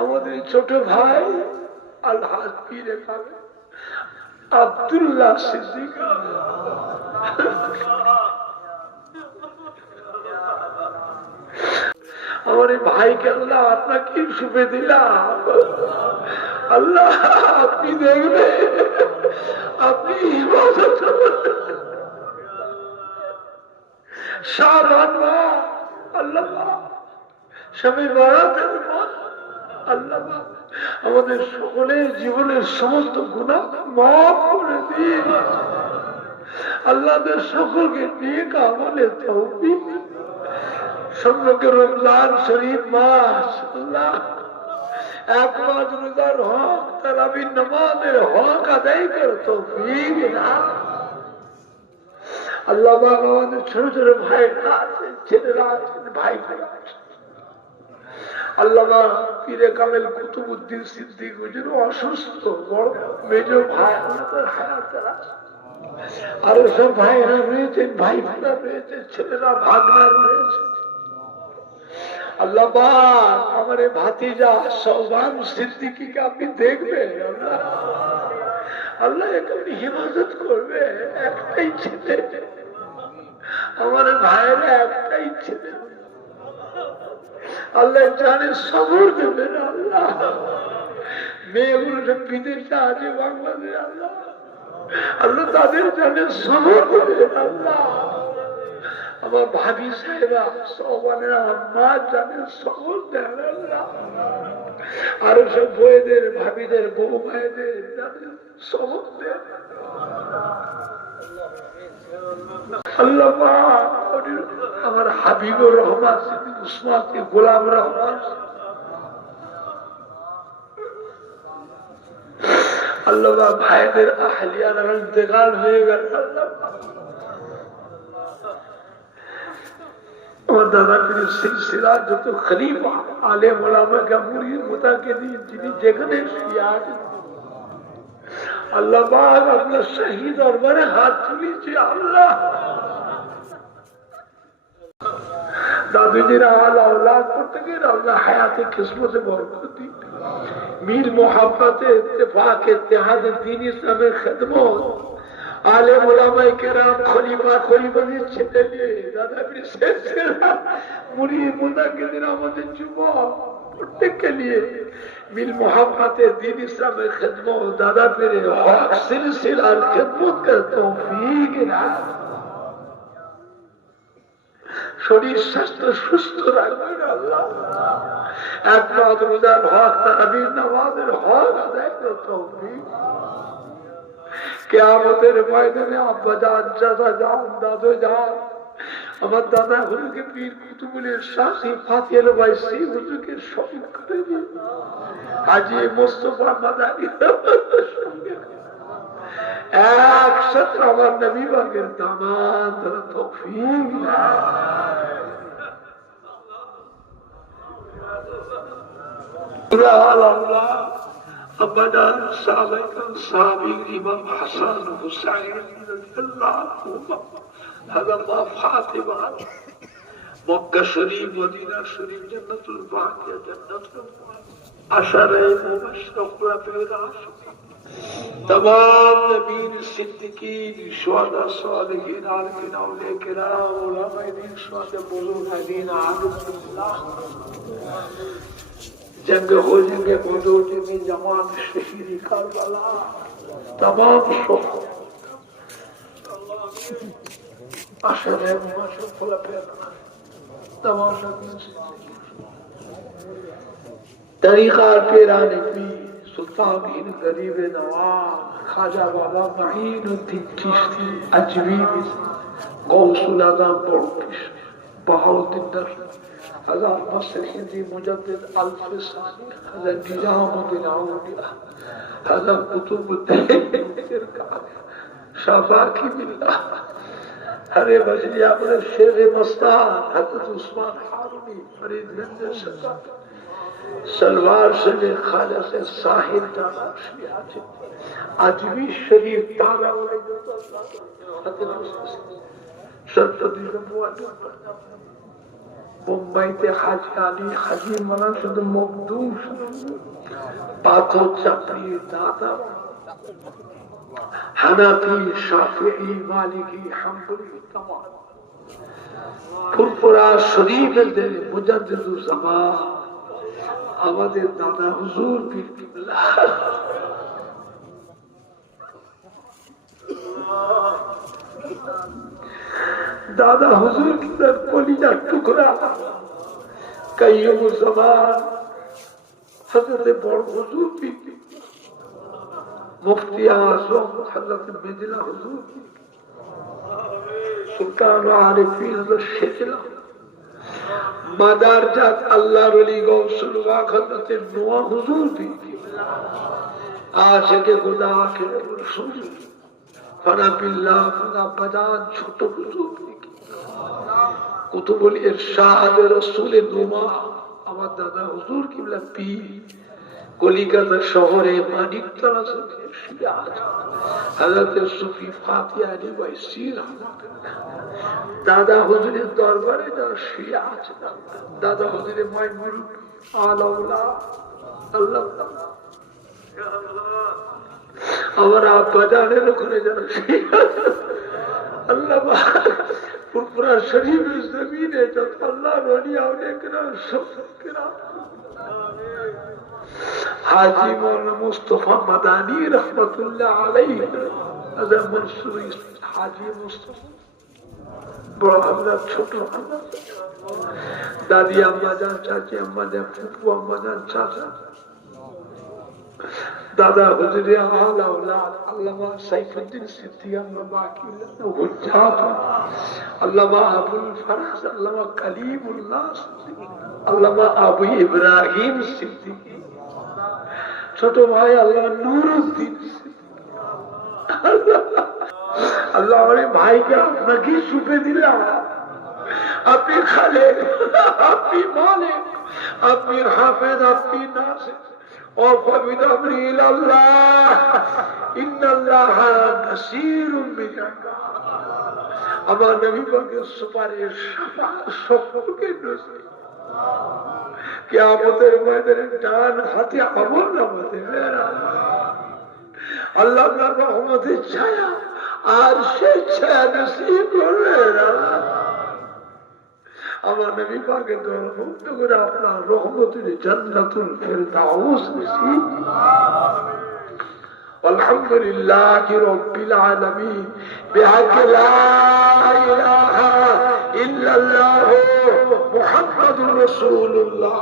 আমাদের ছোট ভাই আল্লাহ পীরে খাবে আব্দুল্লাহ সিদ্দিক। আমার এই ভাইকে আল্লাহ আপনাকে শুভে দিলাম। আল্লাহ আপনি দেখবে আপনি মা, আল্লাহ স্বামী বাড়াতেন মা। আল্লাহ আমাদের সকলের জীবনের সমস্ত গুণা মাফ করে দিন। আল্লাহদের সকলকে নিয়ে তৌফিক সম্পর্কে মাস, আল্লাহ, এক মাস রোজার হক নামাজের হক আদায় করে আল্লাহ আমাদের ছোট ছোট ভাইরা আছে, ছেলেরা আছেন ভাই আছে। আল্লাহ পীরে কামেল কুতুবুদ্দিন সিদ্দিক হুজুর অসুস্থ, বড় মেজ ভাই। আরও সব ভাইরা রয়েছেন ভাই ভাইরা রয়েছে, ছেলেরা ভাগনা রয়েছে। আল্লাহ আমার ভাতিজা সৌবান সিদ্দিকিকে আপনি দেখবেন? আল্লাহ আল্লাহ আপনি হেফাজত করবে, একটাই ছেলে। আমার ভাইয়েরা একটাই ছেলে। আল্লাহ জানে সবর দেবেন আল্লাহ। মেয়েগুলো সব বিদেশে আছে বাংলাদেশ আল্লাহ। আল্লাহ তাদের জানে সবর দেবেন আল্লাহ। আমার ভাবি সাহেবা, সবানের মা জানে সবর দেন আল্লাহ। আরও সব বইয়েদের ভাবিদের বউ ভাইদের আমার হাবিবুর রহমান উসমানকে গোলাম রহমান। আল্লাহ ভাইদের আহলিয়ার ইন্তেকাল হয়ে গেল। আল্লাহ পাক। আমার দাদা পীরের সিলসিলা যত খলিফা আলে মোলামাকে মুরির মোতাকে দিয়ে যিনি যেখানে আল্লাহ আপনার শাহী দরবারে হাত তুলিছে, আল্লাহ। দাদুজির আল আল্লাহ করতে আল্লাহ হায়াতে, কিসমতে বরকতি মীর মোহাম্মতে ইত্তেফাক ইতিহাদে দিন, ইসলামের খেদমত। আলে মোলামাই কেরাম, খলিফা, খলিফাদের ছেলে নিয়ে দাদা মুড়ি মুদাকিদের আমাদের যুবক, প্রত্যেককে হক সিলসিলার খেদমত শরীর স্বাস্থ্য সুস্থ রাখবেন আল্লাহ। রোজার হক তারাবির নামাজের হক আদায় কেয়ামতের ময়দানে আব্বা যান, চাচা যান, দাদু যান। আমার দাদা হুজুরকে পীর কুতুবুলের শাসি ফাতিয়েল বাইসি হুজুরকে শহীদ করে দিন মোস্তফা মাদানি সঙ্গে একসাথে আমার নবী বাগের দামান তৌফিক আল্লাহ। أبدا سابق سابق إمام حسن حسين رضي الله عنهما هذا ما فاطمة مكة شريف مدينة شريف جنة الباقية جنة عشرة مبشرة خلفاء الراشدين تمام نبيين الصديقين شهداء الصالحين عارفين أولياء كرام علماء دين شهداء بزرگين عارف بالله जंग हो जाएंगे बदौर में जमान शहीदी करबला तमाम शोक अशर है मुबाशर फुला पैदा तमाम नबियों से तरीका पेराने भी सुल्तान हिंद गरीब नवाब खाजा बाबा महीन उद्दीन चिश्ती अजमीर गौसुल आजम बड़किश बहाउद्दीन दर्शन فلا نصر حدي مجدد ألف سنة هذا النجام بالعودة هذا كتب الدين شفاكي بالله هذا بشري عبد الشيخ مصطفى هذا عثمان حارمي فريد من صدق سلوار شریف خالص ساحل تاراشی آدمی شریف تارا حضرت صدق دیدم و বোম্বাইতে হাজি আলী, হাজি মানা শুধু মকদুম পাথর চাপড়িয়ে দাদা। হানাফি শাফি মালিকি হাম্বলি ফুরফুরা শরীফের মুজাদ্দিদুল জামান আমাদের দাদা হুজুর পীর কিবলা। দাদা হুজুর কিবলার কলিজার টুকরা। কাইয়ুম জামান হযরত বড় হুজুর মুফতি আজম, হযরত মেদিনা হুজুর সুলতান আরিফিন শেখলা মাদার জাত আল্লাহর অলি গৌসুল ওয়াক হযরত নোয়া হুজুর আশিকে খুদা আখির রাসূল ছোট কুতুবুল ইরশাদ রাসূল নোমা, আমার দাদা হুজুর কিবলা পীর। কলিকাতা শহরে মানিকতলা হাজরত সুফি ফাতিয়া আলী ভাই সির দাদা হুজুরের দরবারে যারা শুয়ে আছে, দাদা হুজুরের মায়ের মুরুব আলাউলা, আল্লাহ আমার আব্বা জানের ওখানে আছে আল্লাহ পুরপুরা শরীফের জমিনে যত আল্লাহ রনি আউলে কেনা হাজি মৌলানা মুস্তফা মাদানি রহমতুল্লাহ আলাইহি হাজা মনসুর হাজি মুস্তফা। বড় হামলা ছোট হামলা দাদি, আম্মা যান, চাচি, আম্মা যান, ফুপু, আম্মা যান, চাচা। দাদা হুজুরে আলা আউলাদ আল্লামা সাইফুদ্দিন সিদ্দিকী আল্লামা আকিউল্লাহ হুজ্জাত আল্লামা আবুল ফরাজ আল্লামা কালিমুল্লাহ সিদ্দিকী আল্লামা আবু ইব্রাহিম সিদ্দিকী ছোট ভাই আল্লাহ নুরুদ্দিন আল্লাহ আমার ভাইকে আপনাকে সুপে দিলাম আপনি খালে আপনি মালিক আপনি হাফেজ আপনি নাসির وفبد أمري إلى الله إن الله بصير بالعباد আমার নবী পাকের সুপারিশ সকলকে নসিব কেয়ামতের ময়দানে ডান হাতে আমল নামা দেবে আল্লাহ আপনার রহমতের ছায়া আর সেই ছায়া নসিব করবেন আমার নবী পাকে তো মুক্ত করে আপনার রহমতের জান্নাতুল ফেরদাউস দিছি। আলহামদুলিল্লাহ রব্বিল আলামিন। বিহাক লা ইলাহা ইল্লাল্লাহ মুহাম্মাদুর রাসূলুল্লাহ।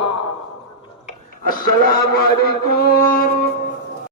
আসসালামু আলাইকুম।